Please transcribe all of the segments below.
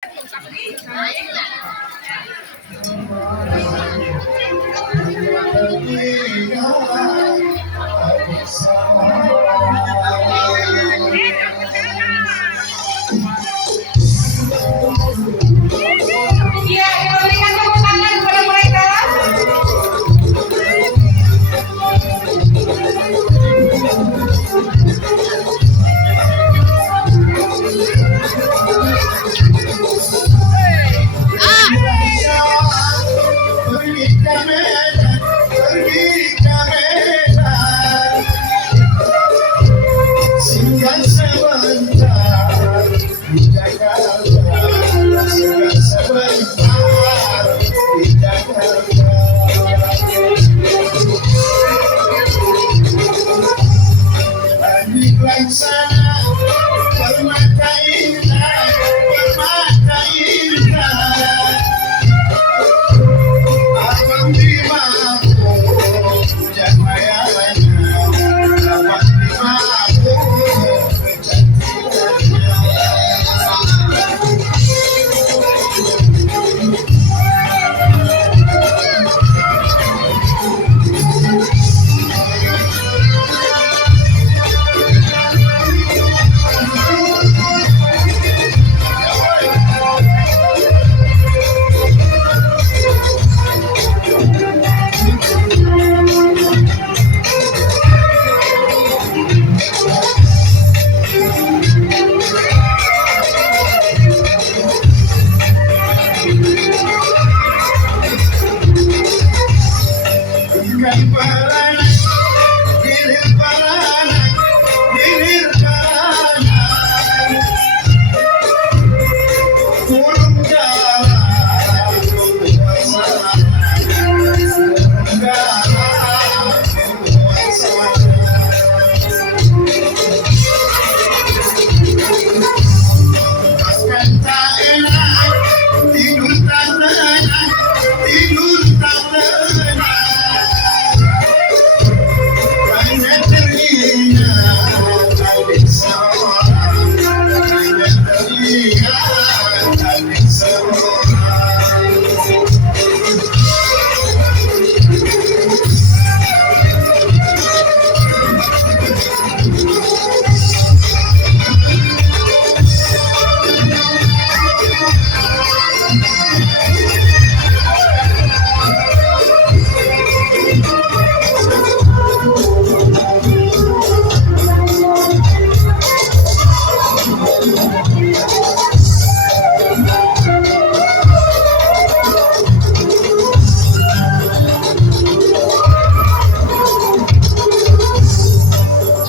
Iya, kita berikan tepuk tangan kepada mereka. Singgah sebentar di Jakarta, singgah sebentar di Jakarta. Di laksana permata indah, permata indah. Abang di Mako, Jamayanya, abang di Mako, ikan parana, hilir parana, hilir parana. Kurung jalan, puasa, kurung jalan, puasa. Makan tak enak, tidur tak tenang, tidur tak tenang. Hanya teringat adik seorang, hanya teringat adik seorang.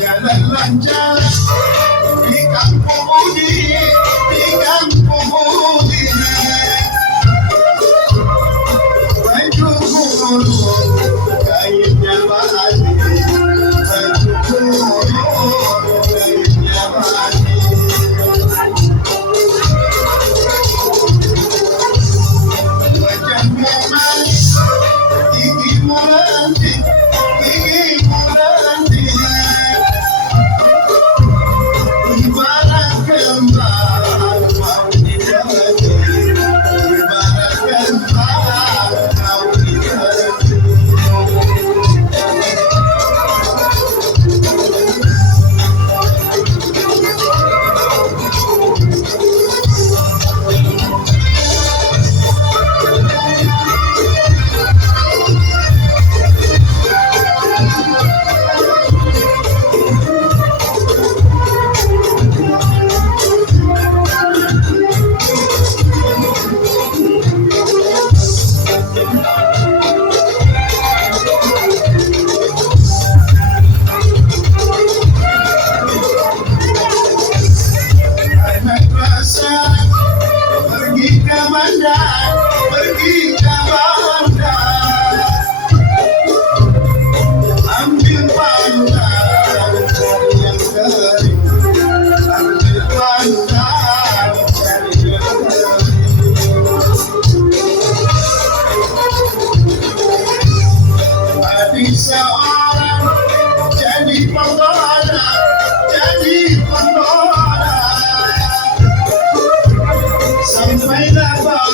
Jalan lancar di kampung Budi, di kampung Budi. Baju kurung, kainnya badi, baju kurung, kainnya badi. Wajahnya manis, gigi merantik, gigi merantik. Ibarat kembang mau digerti, ibarat kembang mau digerti. Anak rasa pergi ke bandar, pergi ke bandar. Ambil pandang cari yang kering, ambil pandang cari yang kering. Adik seorang jadi pembola, jadi pembola. Sampai पहिला पाऊस